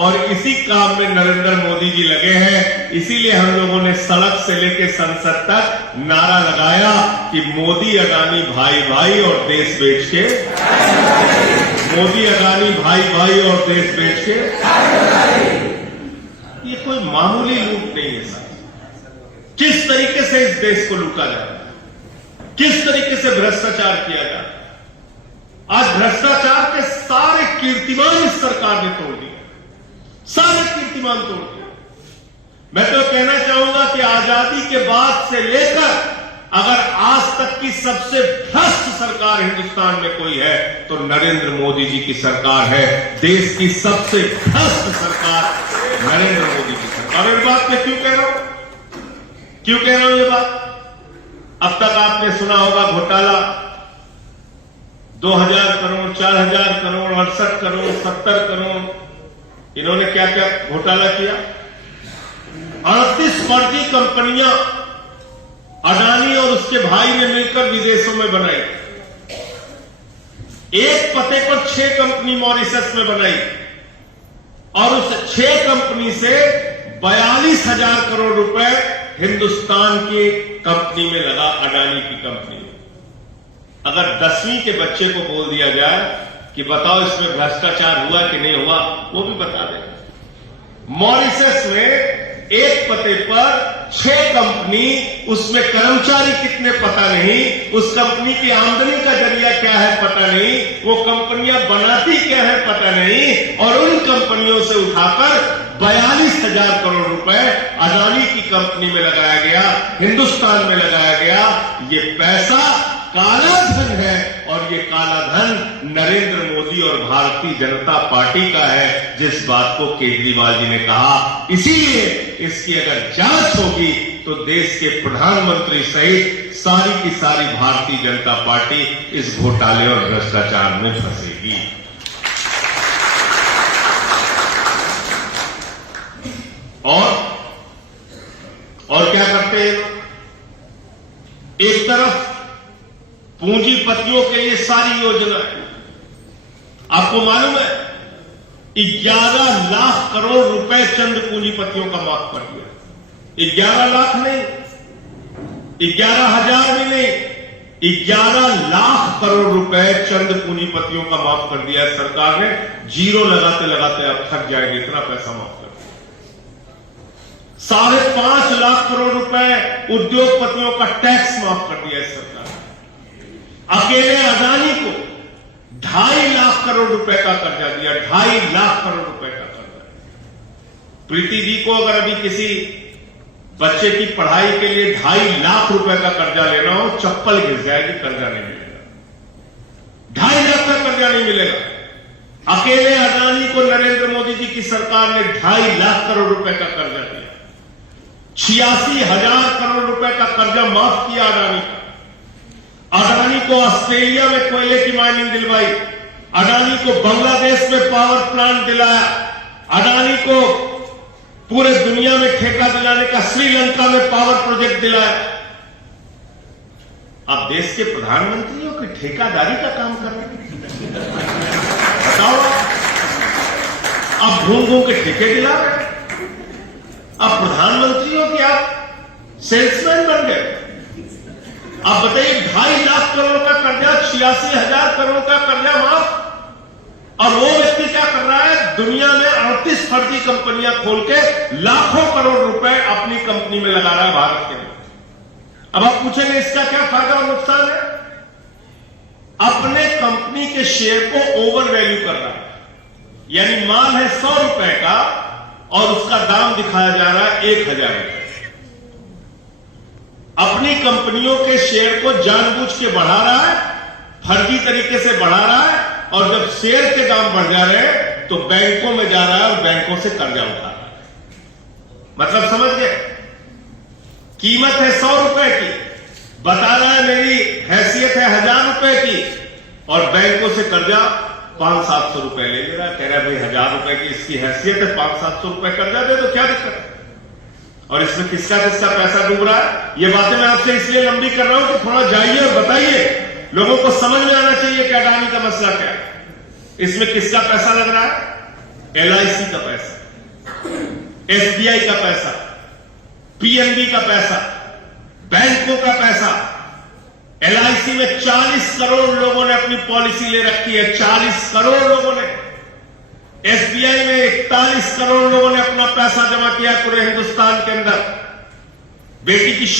और इसी काम में नरेंद्र मोदी जी लगे हैं। इसीलिए हम लोगों ने सड़क से लेकर संसद तक नारा लगाया कि मोदी अडानी भाई भाई और देश बेच के, मोदी अडानी भाई भाई और देश बेच के। ये कोई मामूली लूट नहीं है साहब। किस तरीके से इस देश को लूटा जा रहा है, किस तरीके से भ्रष्टाचार किया जा रहा है। आज भ्रष्टाचार के सारे कीर्तिमान इस सरकार ने तोड़ दिए, सारे कीर्तिमान तोड़ दिए। मैं तो कहना चाहूंगा कि आजादी के बाद से लेकर अगर आज तक की सबसे भ्रष्ट सरकार हिंदुस्तान में कोई है तो नरेंद्र मोदी जी की सरकार है। देश की सबसे भ्रष्ट सरकार नरेंद्र मोदी की सरकार। और इस बात में क्यों कह रहा हूं, क्यों कह रहा हूं ये बात? अब तक आपने सुना होगा घोटाला 2000 करोड़, 4000 करोड़, 68 करोड़, 70 करोड़। इन्होंने क्या क्या घोटाला किया? 38 फर्जी कंपनियां अडानी और उसके भाई ने मिलकर विदेशों में बनाई। एक पते पर 6 कंपनी मॉरिशस में बनाई और उस 6 कंपनी से 42,000 करोड़ रुपए हिंदुस्तान की कंपनी में लगा, अडानी की कंपनी में। अगर 10वीं के बच्चे को बोल दिया जाए कि बताओ इसमें भ्रष्टाचार हुआ कि नहीं हुआ, वो भी बता देगा। मॉरिशस में एक पते पर 6 कंपनी, उसमें कर्मचारी कितने पता नहीं, उस कंपनी की आमदनी का जरिया क्या है पता नहीं, वो कंपनियां बनाती क्या है पता नहीं, और उन कंपनियों से उठाकर 42,000 करोड़ रुपए अडानी की कंपनी में लगाया गया, हिंदुस्तान में लगाया गया। ये पैसा काला धन है और ये काला धन नरेंद्र मोदी और भारतीय जनता पार्टी का है, जिस बात को केजरीवाल जी ने कहा। इसीलिए इसकी अगर जांच होगी तो देश के प्रधानमंत्री सहित सारी की सारी भारतीय जनता पार्टी इस घोटाले और भ्रष्टाचार में फंसेगी। और क्या करते हैं लोग? एक तरफ पूंजीपतियों के लिए सारी योजना है। आपको मालूम है 11 लाख करोड़ रुपए चंद पूंजीपतियों का माफ कर दिया। 11 लाख नहीं, 11,000 भी नहीं, 11 लाख करोड़ रुपए चंद पूंजीपतियों का माफ कर दिया है सरकार ने। जीरो लगाते लगाते आप थक जाएंगे, इतना पैसा माफ कर दिया। 5.5 लाख करोड़ रुपए उद्योगपतियों का टैक्स माफ कर दिया है सरकार ने। अकेले अडानी को 2.5 लाख करोड़ रुपए का कर्जा दिया, 2.5 लाख करोड़ रुपए का कर्जा। प्रीति जी को अगर अभी किसी बच्चे की पढ़ाई के लिए 2.5 लाख रुपए का कर्जा लेना हो, चप्पल घिस जाएगी, कर्जा नहीं मिलेगा। 2.5 लाख का कर्जा नहीं मिलेगा। अकेले अडानी को नरेंद्र मोदी जी की सरकार ने 2.5 लाख करोड़ रुपए का कर्जा दिया। 86,000 करोड़ रुपए का कर्जा माफ किया अडानी का। अडानी को ऑस्ट्रेलिया में कोयले की माइनिंग दिलवाई, अडानी को बांग्लादेश में पावर प्लांट दिलाया, अडानी को पूरे दुनिया में ठेका दिलाने का श्रीलंका में पावर प्रोजेक्ट दिलाया। अब देश के प्रधानमंत्री हो कि ठेकादारी का काम कर रहे हैं? बताओ, आप घूम घूम के ठेके दिला रहे हैं? आप प्रधानमंत्री हो कि आप सेल्समैन बन गए? आप बताइए, 2.5 लाख करोड़ का कर्जा, 86,000 करोड़ का कर्जा माफ, और वो व्यक्ति क्या कर रहा है? दुनिया में 38 फर्जी कंपनियां खोल के लाखों करोड़ रुपए अपनी कंपनी में लगा रहा है भारत के लिए। अब आप पूछेंगे इसका क्या फायदा और नुकसान है? अपने कंपनी के शेयर को ओवर वैल्यू कर रहा है, यानी माल है 100 रुपए का और उसका दाम दिखाया जा रहा है 1,000 रुपए। अपनी कंपनियों के शेयर को जानबूझ के बढ़ा रहा है, फर्जी तरीके से बढ़ा रहा है, और जब शेयर के दाम बढ़ जा रहे हैं तो बैंकों में जा रहा है और बैंकों से कर्जा उठा रहा है। मतलब समझ गए? कीमत है 100 रुपए की, बता रहा है मेरी हैसियत है 1,000 रुपए की, और बैंकों से कर्जा 500-700 रुपए ले रहा है। कह रहा है भाई 1,000 रुपए की इसकी हैसियत है, 500-700 रुपए कर्जा दे दो, क्या दिक्कत है? और इसमें किसका किसका पैसा डूब रहा है? ये बातें मैं आपसे इसलिए लंबी कर रहा हूं कि थोड़ा जाइए और बताइए, लोगों को समझ में आना चाहिए कि अडानी का मसला क्या है, इसमें किसका पैसा लग रहा है। LIC का पैसा, SBI का पैसा, PNB का पैसा, बैंकों का पैसा। LIC में 40 करोड़ लोगों ने अपनी पॉलिसी ले रखी है, 40 करोड़ लोगों ने। SBI में 41 करोड़ लोगों ने अपना पैसा जमा किया पूरे हिंदुस्तान के अंदर। बेटी की